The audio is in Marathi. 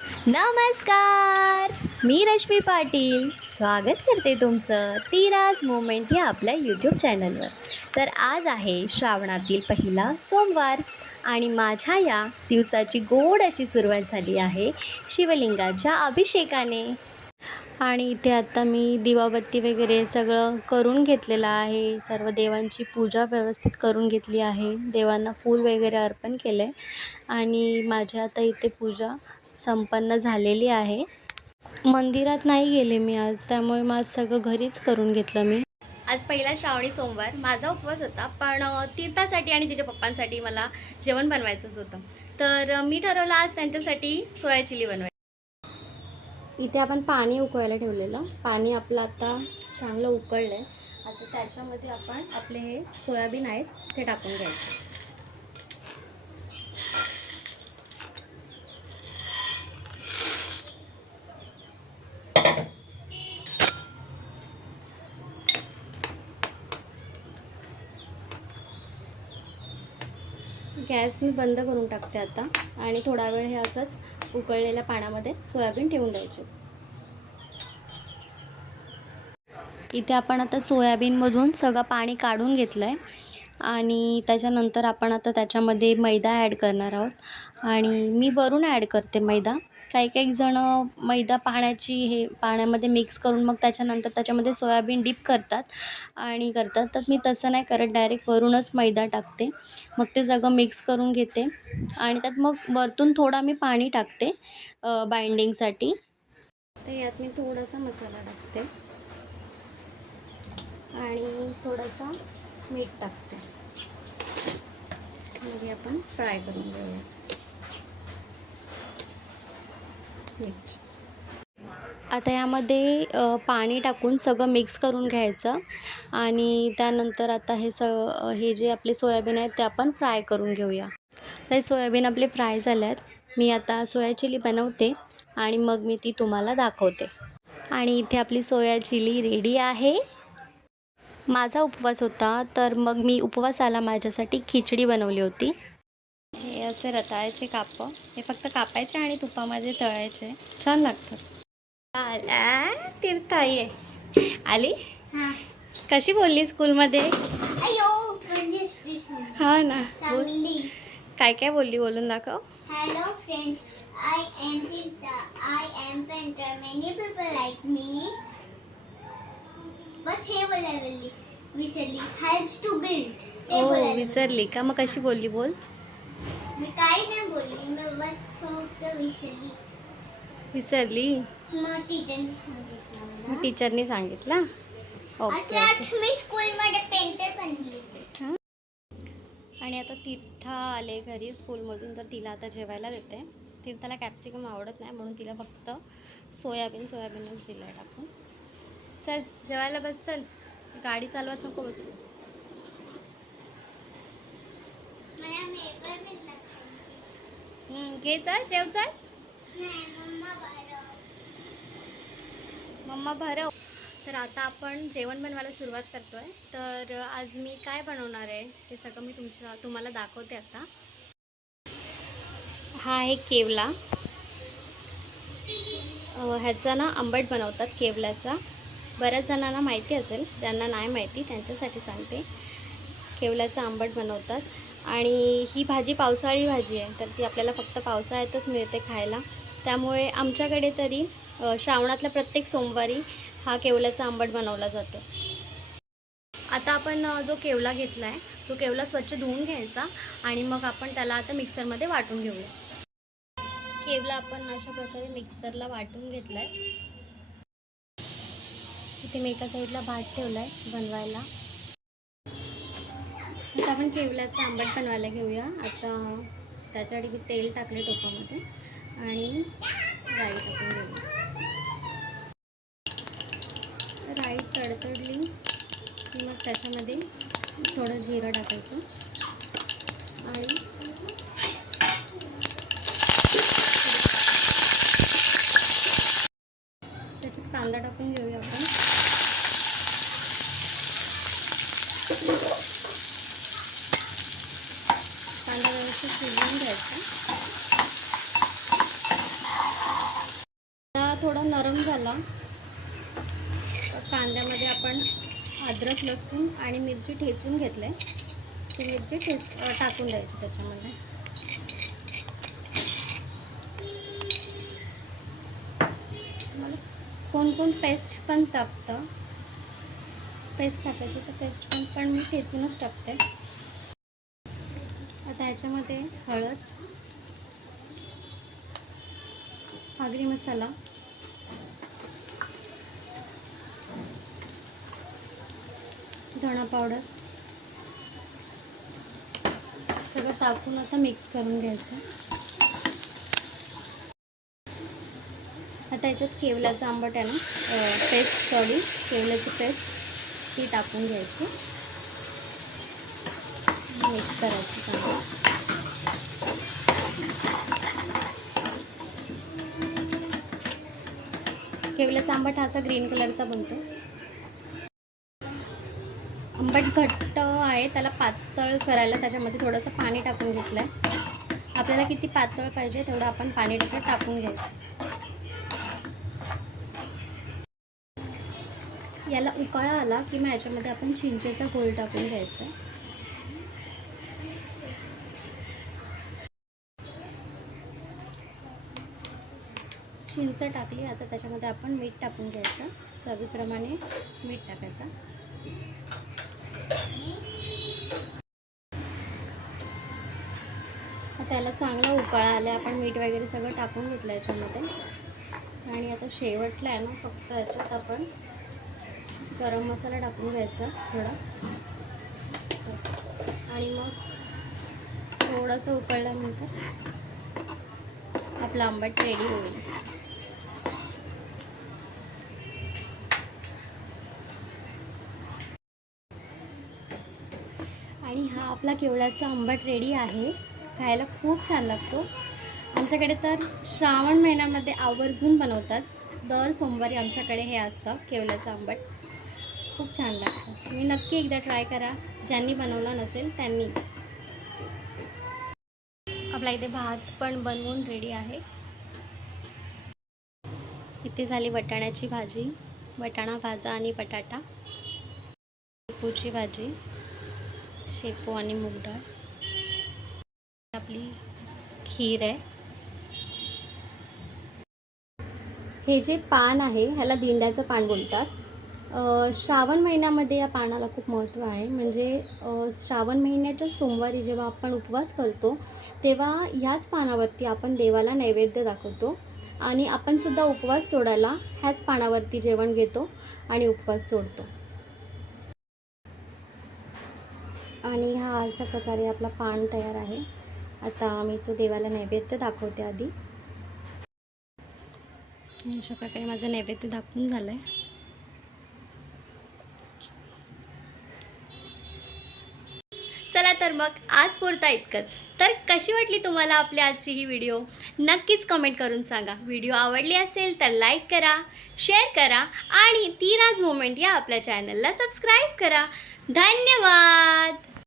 नमस्कार. मी रश्मी पाटील स्वागत करते तुमचं तिराज मोमेंट या आपल्या यूट्यूब चॅनलवर. तर आज आहे श्रावणातील पहिला सोमवार आणि माझ्या या दिवसाची गोड अशी सुरुवात झाली आहे शिवलिंगाच्या अभिषेकाने. आणि इथे आता मी दिवाबत्ती वगैरे सगळं करून घेतलेलं आहे. सर्व देवांची पूजा व्यवस्थित करून घेतली आहे. देवांना फूल वगैरे अर्पण केलं आहे आणि माझी आता इथे पूजा संपन्न झालेली आहे. मंदिरात नाही गेले मी आज, त्यामुळे माझं सगळं घरीच करून घेतलं मी. आज पहिला श्रावणी सोमवार. माझा उपवास होता, पण तीर्थासाठी आणि तिच्या पप्पांसाठी मला जेवण बनवायचंच होतं. तर मी ठरवलं आज त्यांच्यासाठी सोया चिली बनवायची. इथे आपण पाणी उकळायला ठेवलेलं. पाणी आपलं आता चांगलं उकळलं आहे. आता त्याच्यामध्ये आपण आपले हे सोयाबीन आहेत ते टाकून घ्यायचे. गॅस मी बंद करून टाकते आता आणि थोडा वेळ हे असंच उकळलेल्या पाण्यामध्ये सोयाबीन ठेवून द्यायचे. इथे आपण आता सोयाबीनमधून सगळं पाणी काढून घेतलं आहे आणि त्याच्यानंतर आपण आता त्याच्यामध्ये मैदा ॲड करणार आहोत आणि मी वरून ॲड करते मैदा. काही जणं मैदा पाण्यामध्ये मिक्स करून मग त्याच्यानंतर त्याच्यामध्ये सोयाबीन डीप करतात. तर मी तसं नाही करत, डायरेक्ट वरूनच मैदा टाकते. मग ते सगळं मिक्स करून घेते आणि त्यात मग वरतून थोडा मी पाणी टाकते बाइंडिंगसाठी. तर यात मी थोडासा मसाला टाकते आणि थोडासा मीठ टाकते. मग आपण फ्राय करून घेऊया. आता यामध्ये पाणी टाकून सगळं मिक्स करून घ्यायचं आणि त्यानंतर आता हे जे आपले सोयाबीन आहेत ते आपण फ्राय करून घेऊया. तर सोयाबीन आपले फ्राय झाले आहेत. मी आता सोया चिली बनवते आणि मग मी ती तुम्हाला दाखवते. आणि इथे आपली सोया चिली रेडी आहे. माझा उपवास होता, तर मग मी उपवासाला माझ्यासाठी खिचडी बनवली होती. हे असे रताळ्याचे कापं, हे फक्त कापायचे आणि तुपामध्ये तळायचे, छान लागतात. तीर्थ ये आली. कशी बोलली स्कूलमध्ये? हा ना, काय काय बोलली बोलून दाखव. Hello friends, I am Tirtha. I am painter. Many people like me. बस हे बोलायला विसरली. Helps to build. हो विसरली का? मग कशी बोलली बोल. मी काही नाही बोलली, मी बस फक्त विसरली. मग टीचरनी सांगितलं. ओके. आज मी स्कूलमध्ये पेंटर बनली. आणि आता तीर्था आले घरी स्कूलमधून, तर तिला आता जेवायला देते. तीर्थाला कॅप्सिकम आवडत नाही म्हणून तिला फक्त सोयाबीनच दिलं आहे टाकून. चल जेवायला बस, चल. गाडी चालवत नको बसू. घे चल, जेव चल. मम्मा भरव. तर आता आपण जेवण बनवायला सुरुवात करतोय. तर आज मी काय बनवणार आहे ते सगळं मी तुम्हाला दाखवते आता. हा आहे केवला. ह्याचा ना आंबट बनवतात केवल्याचा. बऱ्याच जणांना माहिती असेल, ज्यांना नाही माहिती त्यांच्यासाठी सांगते. केवल्याचा आंबट बनवतात आणि ही भाजी पावसाळी भाजी आहे, तर ती आपल्याला फक्त पावसाळ्यातच मिळते खायला. त्यामुळे आमच्याकडे तरी श्रावणातल्या प्रत्येक सोमवारी हा केवल्याचा आंबट बनवला जातो. आता आपण जो केवला घेतला आहे तो केवला स्वच्छ धुवून घ्यायचा आणि मग आपण त्याला आता मिक्सरमध्ये वाटून घेऊया. केवला आपण अशा प्रकारे मिक्सरला वाटून घेतला आहे. इथे मी एका साईडला भात ठेवला आहे बनवायला. आता आपण केवल्याचं आंबट बनवायला घेऊया. आता त्याच्यासाठी मी तेल टाकले टोपामध्ये आणि राई टाकून घेऊया. राई तडतडली की मग त्याच्यामध्ये थोडं जिरं टाकायचं आणि त्याच्यात कांदा टाकून घेऊया आपण. कांदा व्यवस्थित शिजवून घ्यायचा. थोडा नरम झाला कांद्यामध्ये आपण अद्रक लसूण आणि मिरची ठेचून घेतले, ती मिरची टाकून द्यायची त्याच्यामध्ये. कोण कोण पेस्ट पण टाकतं, पेस्ट टाकायची तर पेस्ट पण मी ठेचूनच टाकते. आता ह्याच्यामध्ये हळद, आगरी मसाला, धणा पावडर सगळं टाकून आता मिक्स करून घ्यायचं. आता याच्यात केवल्याचं आंबट आहे ना, केवल्याची पेस्ट ती टाकून घ्यायची, मिक्स करायची चांगलं. केवल्याचा आंबट हा असा ग्रीन कलरचा बनतो. आंबट घट्ट आहे, त्याला पातळ करायला त्याच्यामध्ये थोडंसं पाणी टाकून घेतलं आहे. आपल्याला किती पातळ पाहिजे तेवढं आपण पाणी टाकून घ्यायचं. याला उकाळा आला की मग याच्यामध्ये आपण चिंचेचा घोळ टाकून घ्यायचा. चिंच टाकली, आता त्याच्यामध्ये आपण मीठ टाकून घ्यायचं. चवीप्रमाणे मीठ टाकायचं. त्याला चांगला उकाळा आला, आपण मीठ वगैरे सगळं टाकून घेतलं याच्यामध्ये. आणि आता शेवटला आहे ना, फक्त याच्यात आपण गरम मसाला टाकून घ्यायचा थोडा, आणि मग थोडंसं उकळल्यानंतर आपलं आंबट रेडी होईल. आणि हा आपला केवळ्याचा आंबट रेडी आहे. खायला खूप छान लागतो. आमच्याकडे तर श्रावण महिन्यामध्ये आवर्जून बनवतात. दर सोमवारी आमच्याकडे हे असतं केवल्याचं आंबट. खूप छान लागतं. तुम्ही नक्की एकदा ट्राय करा, ज्यांनी बनवलं नसेल त्यांनी. आपला इथे भात पण बनवून रेडी आहे. इथे झाली वाटाण्याची भाजी, वाटाणा भाजा आणि बटाटा, शेपूची भाजी, शेपू आणि मूग डाळ, आपली खीर आहे. हे जे पान आहे ह्याला दिंड्याचं पान बोलतात. श्रावण महिन्यामध्ये या पानाला खूप महत्त्व आहे. म्हणजे श्रावण महिन्याच्या सोमवारी जेव्हा आपण उपवास करतो तेव्हा ह्याच पानावरती आपण देवाला नैवेद्य दाखवतो, आणि आपण सुद्धा उपवास सोडायला ह्याच पानावरती जेवण घेतो आणि उपवास सोडतो. आणि हा अशा प्रकारे आपला पान तयार आहे. आता मी तो देवाला नैवेद्य दाखवते आधी. अशा प्रकारे माझं नैवेद्य दाखवून झालं आहे. चला तर मग आज पुरता इतकंच. तर कशी वाटली तुम्हाला आपली आजची ही व्हिडिओ, नक्कीच कमेंट करून सांगा. व्हिडिओ आवडली असेल तर लाईक करा, शेअर करा आणि ती राज मोमेंट या आपल्या चॅनलला सबस्क्राईब करा. धन्यवाद.